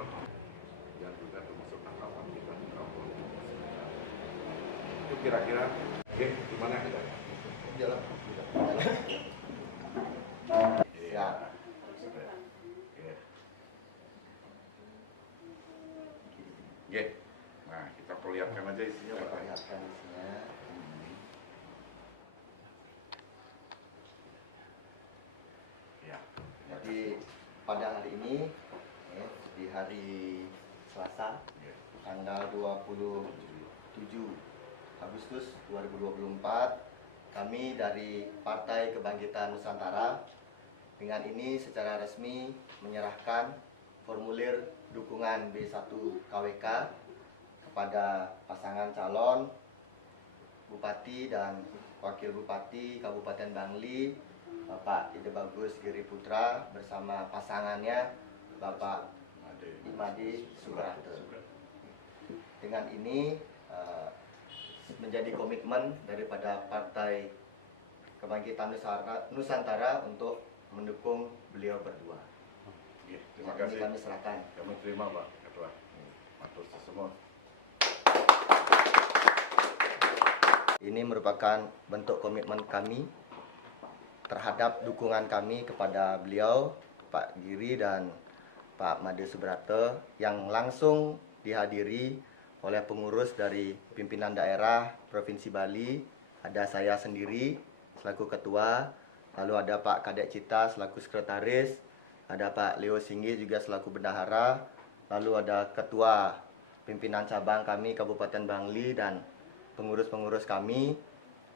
apa dan juga termasuk tanggapan kita di tahun 2009. Itu kira-kira, gimana kita? Jalan. Ya. Oke. Nah, kita perlihatkan aja isinya, Pak. Perlihatkan isinya. Ya. Jadi pada hari ini, di hari Selasa, tanggal 27 Agustus 2024, kami dari Partai Kebangkitan Nusantara dengan ini secara resmi menyerahkan formulir dukungan B1 KWK kepada pasangan calon Bupati dan Wakil Bupati Kabupaten Bangli, Bapak Ide Bagus Giri Putra bersama pasangannya Bapak Imadi Subrate. Dengan ini menjadi komitmen daripada Partai Kebangkitan Nusantara untuk mendukung beliau berdua. Terima kasih. Kami serahkan. Kami terima, Pak Ketua. Matur semua. Ini merupakan bentuk komitmen kami terhadap dukungan kami kepada beliau, Pak Giri dan Pak Made Subrate, yang langsung dihadiri oleh pengurus dari pimpinan daerah Provinsi Bali. Ada saya sendiri selaku ketua, lalu ada Pak Kadek Cita selaku sekretaris, ada Pak Leo Singgi juga selaku bendahara, lalu ada ketua pimpinan cabang kami Kabupaten Bangli dan pengurus-pengurus kami.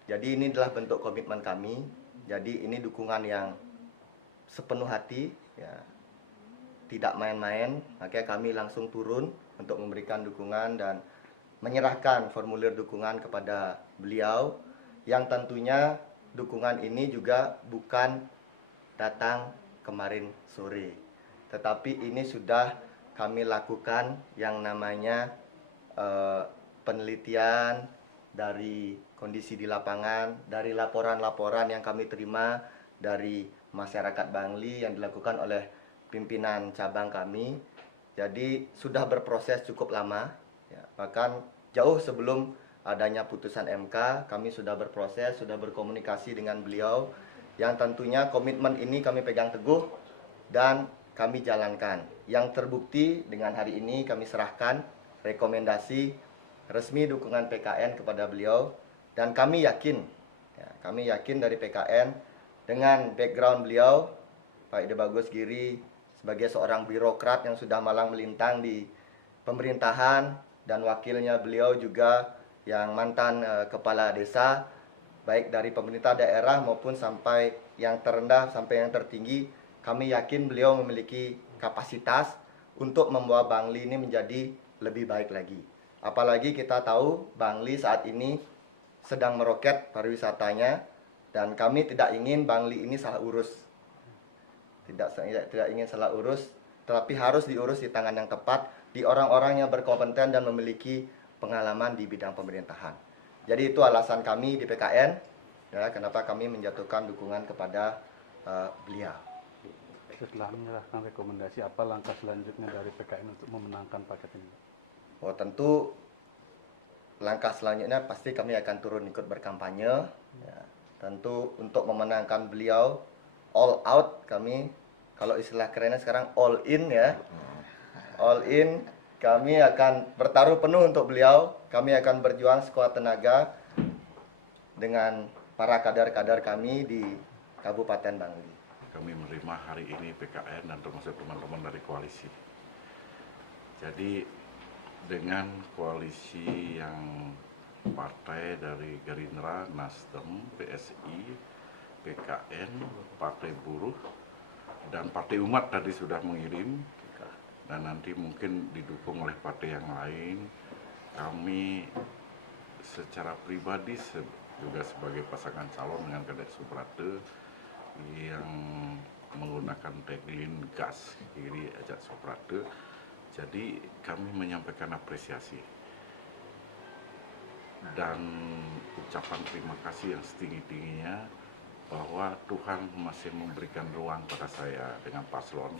Jadi ini adalah bentuk komitmen kami. Jadi ini dukungan yang sepenuh hati, ya, tidak main-main. Makanya kami langsung turun untuk memberikan dukungan dan menyerahkan formulir dukungan kepada beliau, yang tentunya dukungan ini juga bukan datang kemarin sore, tetapi ini sudah kami lakukan yang namanya penelitian dari kondisi di lapangan, dari laporan-laporan yang kami terima dari masyarakat Bangli yang dilakukan oleh pimpinan cabang kami. Jadi sudah berproses cukup lama, ya, bahkan jauh sebelum adanya putusan MK, kami sudah berproses, sudah berkomunikasi dengan beliau, yang tentunya komitmen ini kami pegang teguh dan kami jalankan. Yang terbukti dengan hari ini kami serahkan rekomendasi resmi dukungan PKN kepada beliau, dan kami yakin, ya, kami yakin dari PKN dengan background beliau, Pak Ide Bagus Giri, sebagai seorang birokrat yang sudah malang melintang di pemerintahan, dan wakilnya beliau juga yang mantan kepala desa, baik dari pemerintah daerah maupun sampai yang terendah sampai yang tertinggi. Kami yakin beliau memiliki kapasitas untuk membawa Bangli ini menjadi lebih baik lagi. Apalagi kita tahu Bangli saat ini sedang meroket pariwisatanya, dan kami tidak ingin Bangli ini salah urus. Tidak ingin salah urus, tetapi harus diurus di tangan yang tepat, di orang-orang yang berkompeten dan memiliki pengalaman di bidang pemerintahan. Jadi itu alasan kami di PKN, ya, kenapa kami menjatuhkan dukungan kepada beliau. Setelah menyerahkan rekomendasi, apa langkah selanjutnya dari PKN untuk memenangkan paket ini? Oh, tentu langkah selanjutnya pasti kami akan turun ikut berkampanye, ya. Tentu untuk memenangkan beliau, all out kami, kalau istilah kerennya sekarang all in, ya. All in, kami akan bertaruh penuh untuk beliau. Kami akan berjuang sekuat tenaga dengan para kader-kader kami di Kabupaten Bangli. Kami menerima hari ini PKN dan termasuk teman-teman dari koalisi. Jadi dengan koalisi yang partai dari Gerindra, Nasdem, PSI, PKN, Partai Buruh, dan Partai Umat tadi sudah mengirim, dan nanti mungkin didukung oleh partai yang lain. Kami secara pribadi juga sebagai pasangan calon dengan Kadek Subrate yang menggunakan tagline gas kiri ajak Subrate. Jadi kami menyampaikan apresiasi dan ucapan terima kasih yang setinggi-tingginya bahwa Tuhan masih memberikan ruang pada saya dengan paslon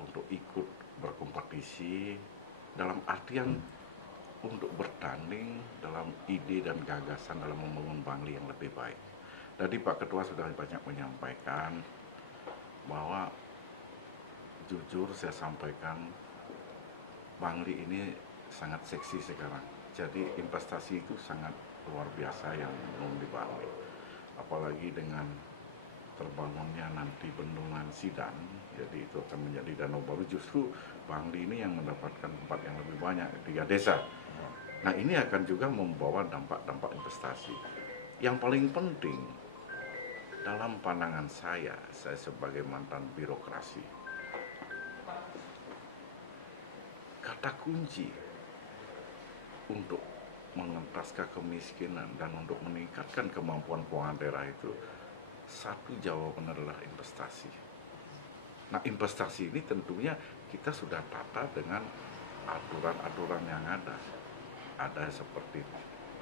untuk ikut berkompetisi berkompetisi dalam artian untuk bertanding dalam ide dan gagasan dalam membangun Bangli yang lebih baik. Tadi Pak Ketua sudah banyak menyampaikan bahwa jujur saya sampaikan Bangli ini sangat seksi sekarang. Jadi investasi itu sangat luar biasa yang belum di Bangli. Apalagi dengan terbangunnya nanti bendungan Sidan, jadi itu akan menjadi danau baru. Justru Bangli ini yang mendapatkan tempat yang lebih banyak, 3 desa. Nah ini akan juga membawa dampak-dampak investasi. Yang paling penting dalam pandangan saya sebagai mantan birokrasi, kata kunci untuk mengentaskan kemiskinan dan untuk meningkatkan kemampuan keuangan daerah itu, satu jawaban adalah investasi. Nah investasi ini tentunya kita sudah tata dengan aturan-aturan yang ada. Ada seperti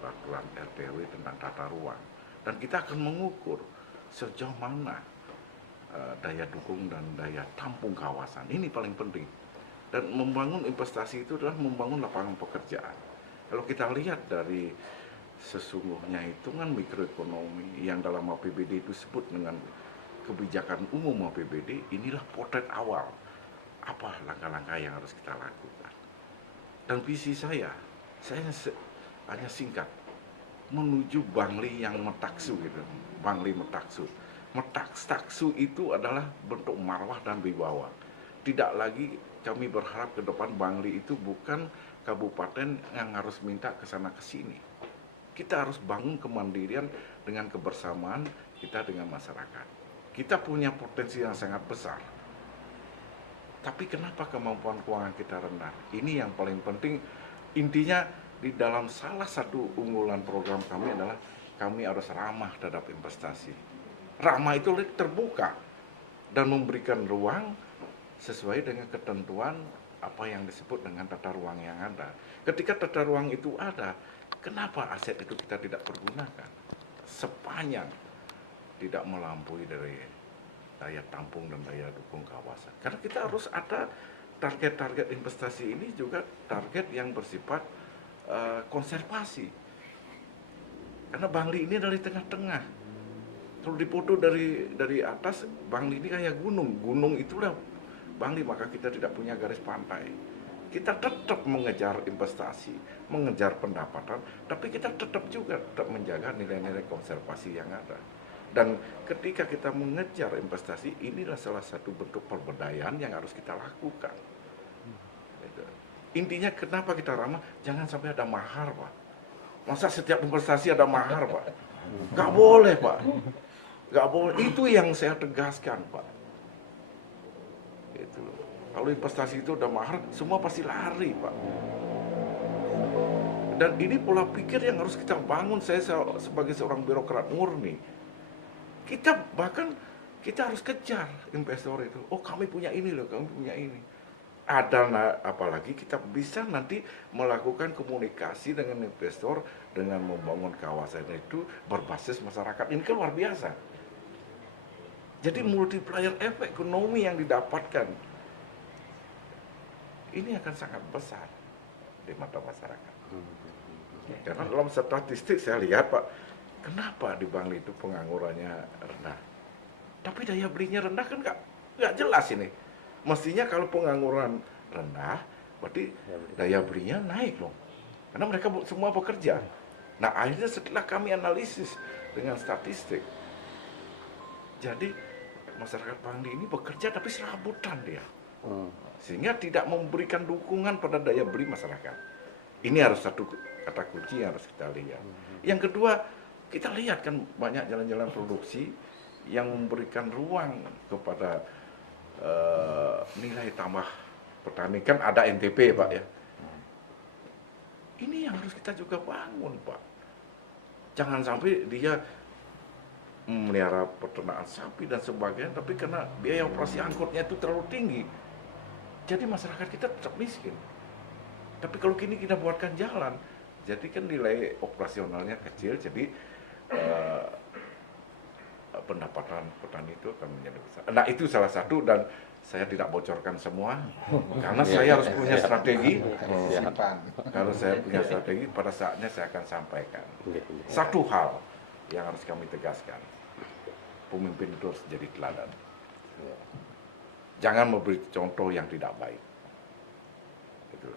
peraturan RTW tentang tata ruang. Dan kita akan mengukur sejauh mana daya dukung dan daya tampung kawasan. Ini paling penting. Dan membangun investasi itu adalah membangun lapangan pekerjaan. Kalau kita lihat dari sesungguhnya hitungan mikroekonomi yang dalam APBD itu disebut dengan kebijakan umum APBD, inilah potret awal apa langkah-langkah yang harus kita lakukan. Dan visi saya hanya singkat, menuju Bangli yang metaksu gitu, Bangli metaksu. Metaksu itu adalah bentuk marwah dan wibawa. Tidak lagi kami berharap ke depan Bangli itu bukan kabupaten yang harus minta ke sana ke sini. Kita harus bangun kemandirian dengan kebersamaan kita dengan masyarakat. Kita punya potensi yang sangat besar. Tapi kenapa kemampuan keuangan kita rendah? Ini yang paling penting. Intinya di dalam salah satu unggulan program kami adalah kami harus ramah terhadap investasi. Ramah itu terbuka dan memberikan ruang sesuai dengan ketentuan apa yang disebut dengan tata ruang yang ada. Ketika tata ruang itu ada, kenapa aset itu kita tidak pergunakan? Sepanjang tidak melampaui dari daya tampung dan daya dukung kawasan. Karena kita harus ada target-target investasi ini juga target yang bersifat konservasi. Karena Bangli ini dari tengah-tengah. Kalau dipoto dari atas, Bangli ini kayak gunung. Gunung itulah Bangli, maka kita tidak punya garis pantai. Kita tetap mengejar investasi, mengejar pendapatan, tapi kita tetap menjaga nilai-nilai konservasi yang ada. Dan ketika kita mengejar investasi, inilah salah satu bentuk pemberdayaan yang harus kita lakukan. Intinya kenapa kita ramah? Jangan sampai ada mahar, Pak. Masa setiap investasi ada mahar, Pak? Nggak boleh, Pak. Nggak boleh. Itu yang saya tegaskan, Pak. Itu. Kalau investasi itu udah mahal, semua pasti lari, Pak. Dan ini pola pikir yang harus kita bangun. Saya sebagai seorang birokrat murni, kita harus kejar investor itu. Oh, kami punya ini loh, kami punya ini. Apalagi kita bisa nanti melakukan komunikasi dengan investor dengan membangun kawasan itu berbasis masyarakat. Ini kan luar biasa. Jadi multiplier efek ekonomi yang didapatkan ini akan sangat besar di mata masyarakat. Karena dalam statistik saya lihat, Pak, kenapa di Bangli itu penganggurannya rendah? Tapi daya belinya rendah kan nggak jelas ini. Mestinya kalau pengangguran rendah, berarti daya belinya naik loh. Karena mereka semua bekerja. Nah akhirnya setelah kami analisis dengan statistik, jadi masyarakat Bangli ini bekerja tapi serabutan dia. Sehingga tidak memberikan dukungan pada daya beli masyarakat. Ini harus satu kata kunci yang harus kita lihat. Yang kedua, kita lihat kan banyak jalan-jalan produksi yang memberikan ruang kepada nilai tambah petani. Kan ada NTP, Pak, ya. Ini yang harus kita juga bangun, Pak. Jangan sampai dia memelihara peternakan sapi dan sebagainya, tapi karena biaya operasi angkutnya itu terlalu tinggi, jadi masyarakat kita tetap miskin. Tapi kalau kini kita buatkan jalan, jadi kan nilai operasionalnya kecil, jadi pendapatan petani itu akan menjadi besar. Nah itu salah satu, dan Saya tidak bocorkan semua, karena saya harus punya strategi. Kalau saya punya strategi, pada saatnya saya akan sampaikan. Satu hal yang harus kami tegaskan, pemimpin itu harus jadi teladan. Jangan memberi contoh yang tidak baik. Gitu.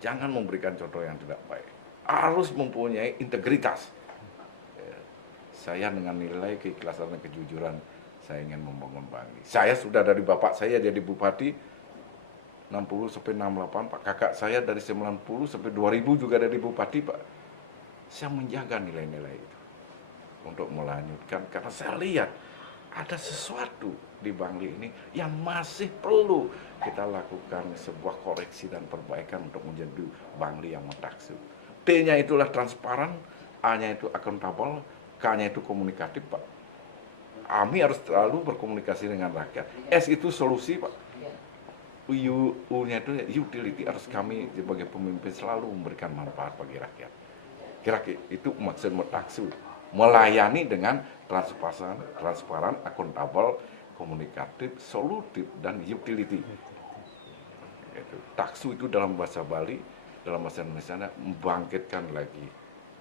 Jangan memberikan contoh yang tidak baik. Harus mempunyai integritas. Saya dengan nilai keikhlasan dan kejujuran, saya ingin membangun Bangli. Saya sudah dari bapak saya jadi bupati 60 sampai 68, Pak. Kakak saya dari 90 sampai 2000 juga dari bupati, Pak. Saya menjaga nilai-nilai itu untuk melanjutkan, karena saya lihat ada sesuatu di Bangli ini yang masih perlu kita lakukan sebuah koreksi dan perbaikan untuk menjadi Bangli yang mentaksir. T-nya itulah transparan, A-nya itu akuntabel, K-nya itu komunikatif, Pak. Kami harus selalu berkomunikasi dengan rakyat. S itu solusi, Pak. U-nya itu utility, harus kami sebagai pemimpin selalu memberikan manfaat bagi rakyat. Kira-kira itu maksud mentaksir. Melayani dengan transparan, akuntabel, komunikatif, solutif, dan utility. Taksu itu dalam bahasa Bali, dalam bahasa Indonesia, membangkitkan lagi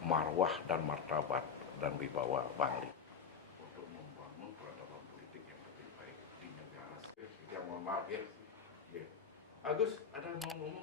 marwah dan martabat dan wibawa Bangli. Untuk membangun peradaban politik yang lebih baik di negara. Ya, mohon maaf ya. Agus, ada mau ngomong?